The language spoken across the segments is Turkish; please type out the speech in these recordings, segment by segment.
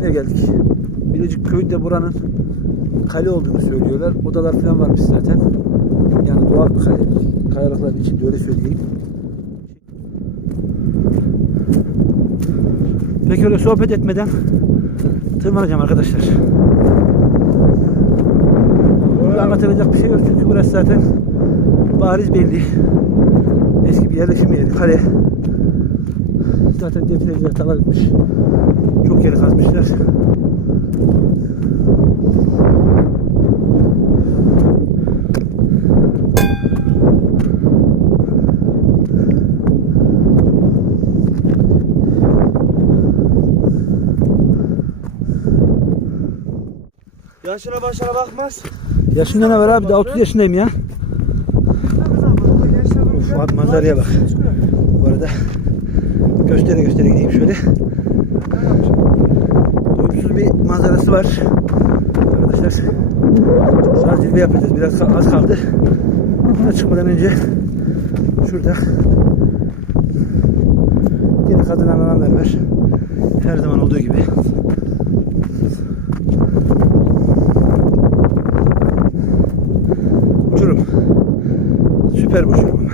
köyüne geldik. Bilecik köyünde buranın kale olduğunu söylüyorlar. Odalar falan varmış zaten. Yani doğal bir kale. Kayalıklar içinde öyle söyleyeyim. Peki öyle sohbet etmeden tırmanacağım arkadaşlar. Burada anlatılacak bir şey yok çünkü burası zaten bariz belli. Eski bir yerleşim yeri, kale. Zaten defileciler talan etmiş. Çok yeri kazmışlar. Yaşına başına bakmaz. Yaşında ne var abi? Daha 30 yaşındayım ya. Uf, abi manzaraya bak. Bu arada göstere göstere gideyim şöyle. Bir manzarası var. Arkadaşlar şu an zirve yapacağız. Biraz az kaldı. Buna çıkmadan önce şurada yine kadın alanlar var. Her zaman olduğu gibi. Uçurum. Süper bir uçurum.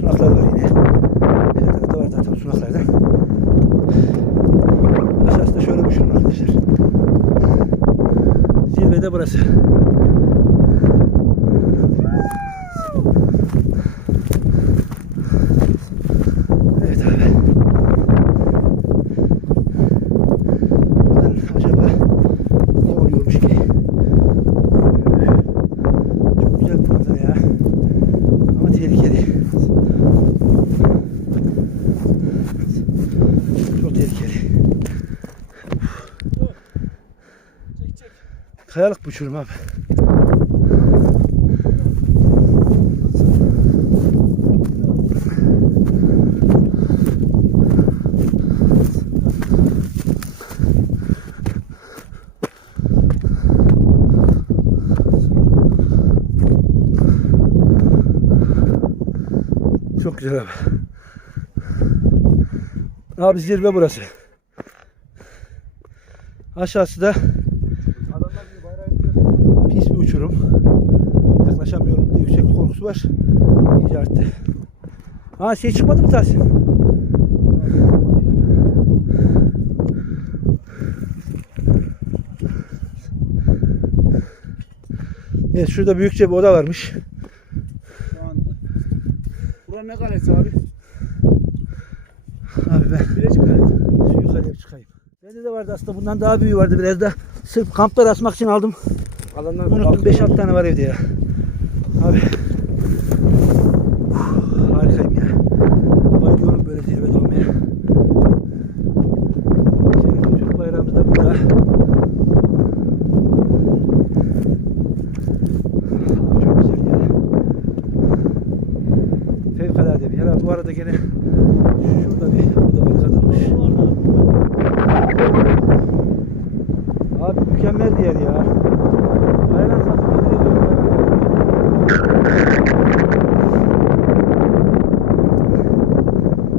Sunaklar var yine. Her tarafta var zaten sunaklardan. Aşağısı da şöyle bir uçurum arkadaşlar. Zirvede burası. Evet abi. Buradan acaba ne oluyormuş ki? Çok güzel bir manzara ya. Ama tehlikeli. Çok tehlikeli. Kayalık uçurum abi. Çok güzel abi. Abi zirve burası. Aşağısı da pis bir uçurum. Yaklaşamıyorum. Bir de korkusu var. İyice arttı. Ha şey çıkmadı mı Tahsin? Evet şurada büyükçe bir oda varmış. Buranın ne kalesi abi? Abi ben Bilecik kalesi. şu yukarıya çıkayım. Bende de vardı aslında bundan daha büyüğü vardı biraz da. Sırf kamplar asmak için aldım. Alanlar Unuttum 5-6 tane var evde ya. Abi. Harikayım ya. Bayılıyorum böyle zirvede olmaya. Şerefli Türk bayrağımız da burada. Çok güzel ya. Fevkalade bir yer. Bu arada gene şurada bir oda var kazılmış. Abi mükemmel bir yer ya. Hayran satın yemin ediyorum ya.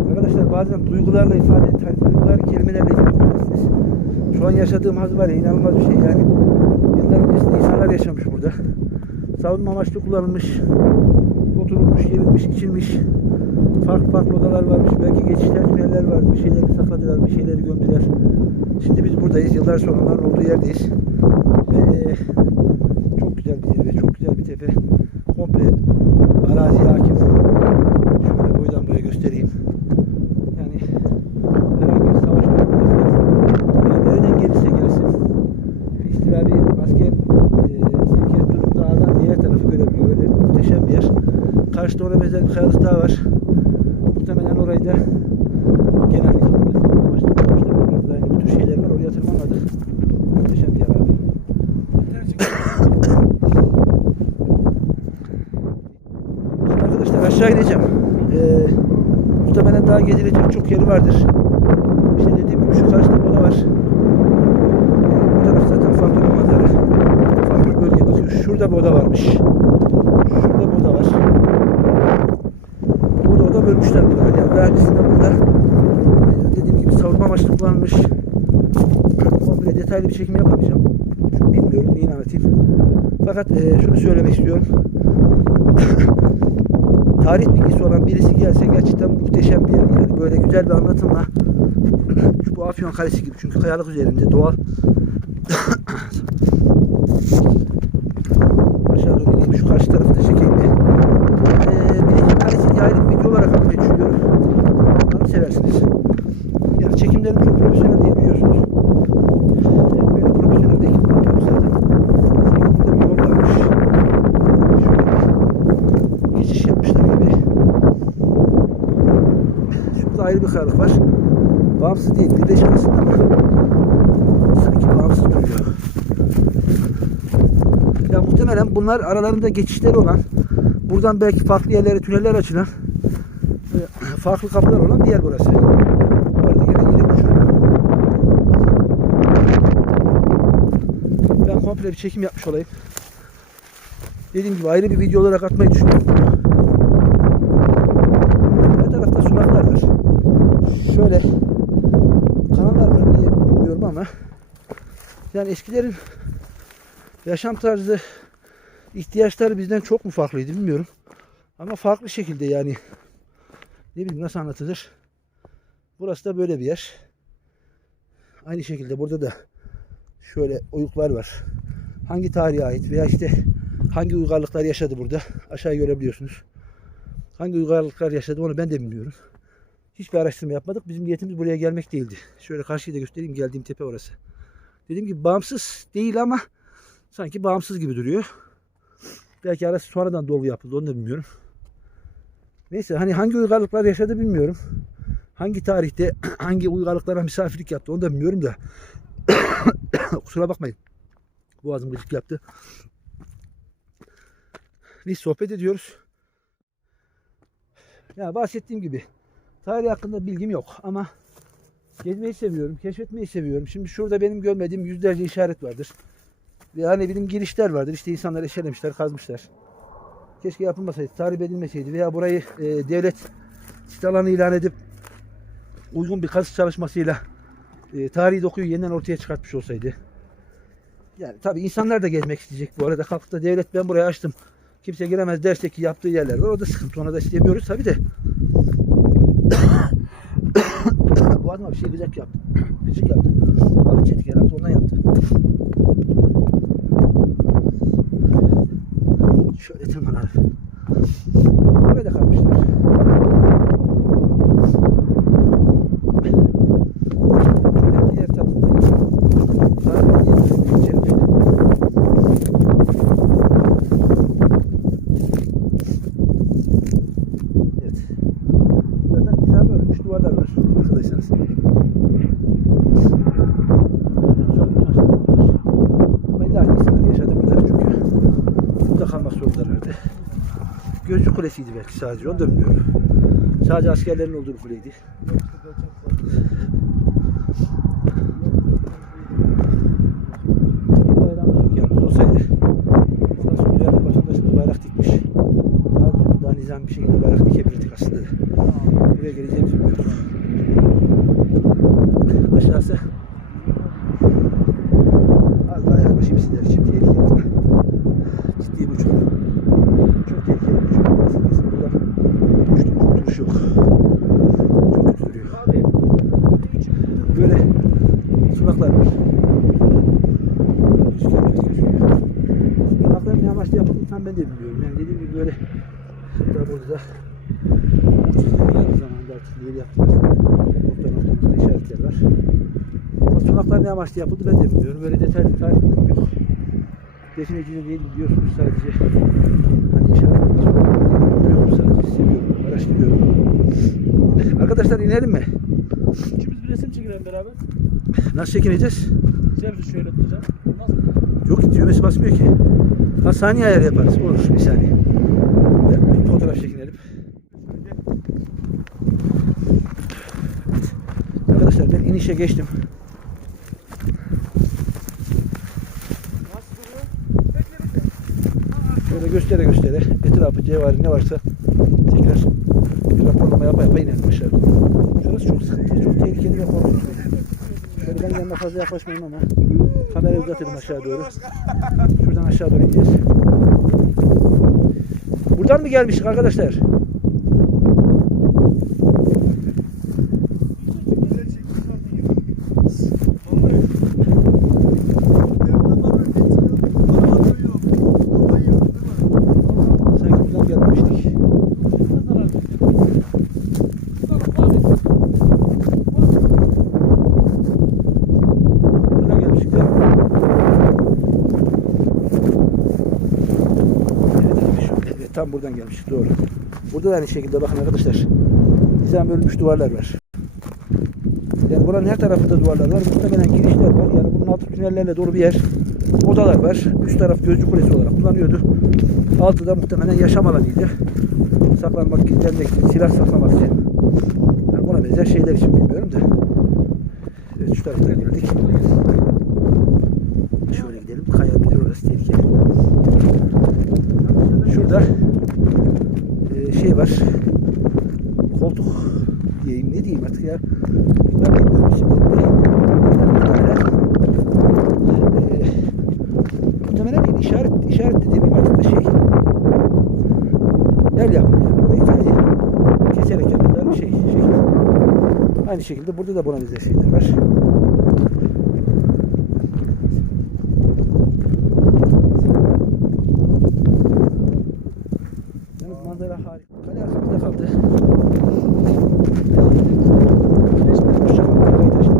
Arkadaşlar bazen duygularla ifade hani duygular kelimelerle ifade edersiniz. Şu an yaşadığım haz var ya inanılmaz bir şey yani. Yıllar öncesinde insanlar yaşamış burada. Savunma amaçlı kullanılmış. Oturulmuş, yerilmiş, içilmiş. Farklı farklı odalar varmış. Belki geçişler, tüneller vardı. Bir şeyleri sakladılar, bir şeyleri gömdüler. Şimdi biz buradayız. Yıllar sonra onların olduğu yerdeyiz. Ve eee, çok güzel bir zirve, çok güzel bir tepe. Komple araziye hakim. Şöyle boydan boya göstereyim. Yani herhangi bir savaş durumunda falan yani nereden gelirse gelsin istila bir asker sevkiyat durumunda dağdan diğer tarafı görebiliyor. Öyle muhteşem bir yer. Karşıda ona benzer bir kayalık daha var. Muhtemelen orayı da aynı bu tür şeyler. Oraya tırmanmadık. Muhteşem bir yer abi. Arkadaşlar aşağı ineceğim. Ee, muhtemelen daha gezilecek çok yeri vardır. İşte dediğim gibi şu karşıda oda var. Ee, bu taraf zaten farklı bir manzara. Farklı Şurada bir oda varmış. Şurada bir oda var. Burada oda bölmüşler burada. Yani daha öncesinde burada dediğim gibi savunma amaçlı kullanılmış. Komple detaylı bir çekim yapamayacağım. Çünkü bilmiyorum neyin anlatayım. Fakat e, şunu söylemek istiyorum. Tarih bilgisi olan birisi gelse gerçekten muhteşem bir yer. Yani böyle güzel bir anlatımla bu Afyon Kalesi gibi çünkü kayalık üzerinde doğal aşağı doğru ineyim şu karşı tarafı da çekeyim bir. Ee, Bilecik Kalesi'ni ayrı bir video olarak atmayı düşünüyorum. Umarım seversiniz. Çekimlerim çok profesyonel değil biliyorsunuz. Böyle profesyonel de ekipman bir yol varmış. Geçiş yapmışlar gibi. Şurada ayrı bir kayalık var. Bağımsız değil, birleşik aslında ama sanki bağımsız duruyor. Ya muhtemelen bunlar aralarında geçişleri olan, buradan belki farklı yerlere tüneller açılan, e, farklı kapılar olan bir yer burası. Bu arada gene yine uçurum. Ben komple bir çekim yapmış olayım. Dediğim gibi ayrı bir video olarak atmayı düşünüyorum. Her tarafta sunaklar var. Şöyle kanallar var diye bilmiyorum ama yani eskilerin yaşam tarzı ihtiyaçları bizden çok mu farklıydı bilmiyorum. Ama farklı şekilde yani ne bileyim nasıl anlatılır. Burası da böyle bir yer. Aynı şekilde burada da şöyle oyuklar var. Hangi tarihe ait veya işte hangi uygarlıklar yaşadı burada aşağı görebiliyorsunuz. Hangi uygarlıklar yaşadı onu ben de bilmiyorum. Hiçbir araştırma yapmadık. Bizim niyetimiz buraya gelmek değildi. Şöyle karşıyı da göstereyim. Geldiğim tepe orası. Dediğim gibi bağımsız değil ama sanki bağımsız gibi duruyor. Belki arası sonradan dolgu yapıldı onu da bilmiyorum. Neyse hani hangi uygarlıklar yaşadı bilmiyorum. Hangi tarihte hangi uygarlıklara misafirlik yaptı onu da bilmiyorum da. Kusura bakmayın. Boğazım gıcık yaptı. Biz sohbet ediyoruz. Ya bahsettiğim gibi tarih hakkında bilgim yok ama gezmeyi seviyorum, keşfetmeyi seviyorum. Şimdi şurada benim görmediğim yüzlerce işaret vardır. Ve hani benim girişler vardır. İşte insanlar eşelemişler, kazmışlar. Keşke yapılmasaydı, tarif edilmeseydi veya burayı e, devlet sit alanı ilan edip uygun bir kazı çalışmasıyla e, tarihi dokuyu yeniden ortaya çıkartmış olsaydı. Yani tabii insanlar da gezmek isteyecek bu arada. Kalkıp da devlet ben burayı açtım. Kimse giremez derse ki yaptığı yerler var. O da sıkıntı. Ona da istemiyoruz tabii de. bu adam bir şey gıcık yaptı. Gıcık yaptı. Balık çetik herhalde ondan yaptı. Şöyle tırman abi. Burada kalmışlar. Ben diğer taraftayım. Zaten yerim geçelim. Evet. Zaten nizam örülmüş duvarlar var. Farkındaysanız. Ama illa ki insanlar yaşadı burada çünkü burada kalmak zorundalardı. Gözcü kulesiydi belki sadece onu da bilmiyorum. Sadece askerlerin olduğu bir kuleydi. Nizam bir şekilde bayrak dikebilirdik aslında. Buraya geleceğimizi bilmiyorum. Aşağısı az daha yaklaşayım sizler için tehlikeli. Ciddi bir uçurum. Çok tehlikeli bir uçurum. Aslında burada uçtuğum kurtuluş yok. Çok kötü duruyor. Abi. Böyle sunaklar var. Gözüküyor, gözüküyor. Amaçla yapıldığını tam ben de bilmiyorum. Yani dediğim gibi böyle da burada uçsuzluğu yakın zamanda artık yeri yaptılar. Nokta nokta nokta işaretler var. Ama sunaklar ne amaçla yapıldı ben de bilmiyorum. Böyle detaylı tarih bilgim yok. Defineci de değil biliyorsunuz sadece hani işaret okuyorum sadece seviyorum, araştırıyorum. Arkadaşlar inelim mi? İkimiz bir resim çekelim beraber. Nasıl çekineceğiz? Selfie şöyle tutacağım. Olmaz mı? Yok düğmesi basmıyor ki. Ha saniye ayar yaparız. Olur bir saniye. Bir fotoğraf çekinelim. Arkadaşlar ben inişe geçtim. Şöyle göstere göstere etrafı cevahiri ne varsa tekrar bir raporlama yapa yapa inelim aşağı. Şurası çok sıkıntı. tehlikeli ve korkunç. Şöyle yanına fazla yaklaşmayayım ama kamerayı uzatırım aşağı doğru. Şuradan aşağı doğru ineceğiz. Buradan mı gelmiştik arkadaşlar? Sanki buradan gelmemiştik. Buradan gelmiştik değil mi? Evet, abi, şöyle, evet, tam buradan gelmiştik doğru. Burada da aynı şekilde bakın arkadaşlar. Nizam bölünmüş duvarlar var. Yani buranın her tarafında duvarlar var. Muhtemelen girişler var. Yani bunun altı tünellerle dolu bir yer. Odalar var. Üst taraf gözcü kulesi olarak kullanıyordu. Altı da muhtemelen yaşam alanıydı. Saklanmak, gizlenmek için, silah saklamak için. Yani buna benzer şeyler için bilmiyorum da. Evet şu taraftan geldik. Şöyle gidelim. Kaya bilir orası tehlikeli. Şurada e, şey var. Koltuk diyeyim artık ya. Ben bilmiyorum. Yani muhtemelen e, muhtemelen bir işaret işaret dediğim artık da şey el yapımı yani burayı kaleyi keserek yaptılar bir şey. Şekil. Aynı şekilde burada da buna benzer şeyler var. Yalnız manzara harika. Kale arkamızda kaldı. Hoşçakalın arkadaşlar.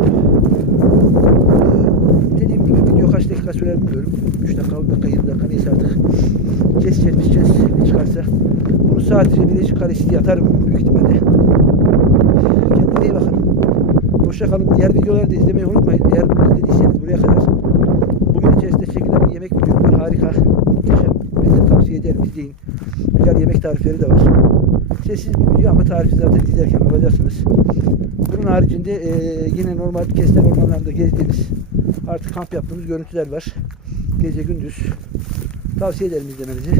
Ee, Dediğim gibi video kaç dakika sürer bilmiyorum. 3 dakika, 10 dakika, 20 dakika neyse artık. Keseceğiz, biçeceğiz. Ne çıkarsa. Bunu sadece Bilecik Kalesi diye atarım büyük ihtimalle. Kendinize iyi bakın. Hoşçakalın. Diğer videoları da izlemeyi unutmayın. Eğer bunu izlediyseniz buraya kadar. Bugün içerisinde çekilen bir yemek videom var. Harika, muhteşem. Ben de tavsiye ederim. izleyin. Güzel yemek tarifleri de var. Sessiz bir video ama tarifi zaten izlerken bulacaksınız. Bunun haricinde eee, yine normal kestane ormanlarında gezdiğimiz artık kamp yaptığımız görüntüler var. Gece gündüz. Tavsiye ederim izlemenizi.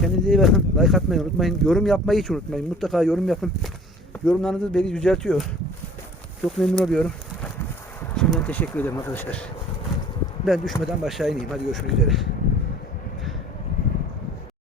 Kendinize iyi bakın. Like atmayı unutmayın. Yorum yapmayı hiç unutmayın. Mutlaka yorum yapın. Yorumlarınız beni yüceltiyor. Çok memnun oluyorum. Şimdiden teşekkür ederim arkadaşlar. Ben düşmeden aşağı ineyim. Hadi görüşmek üzere.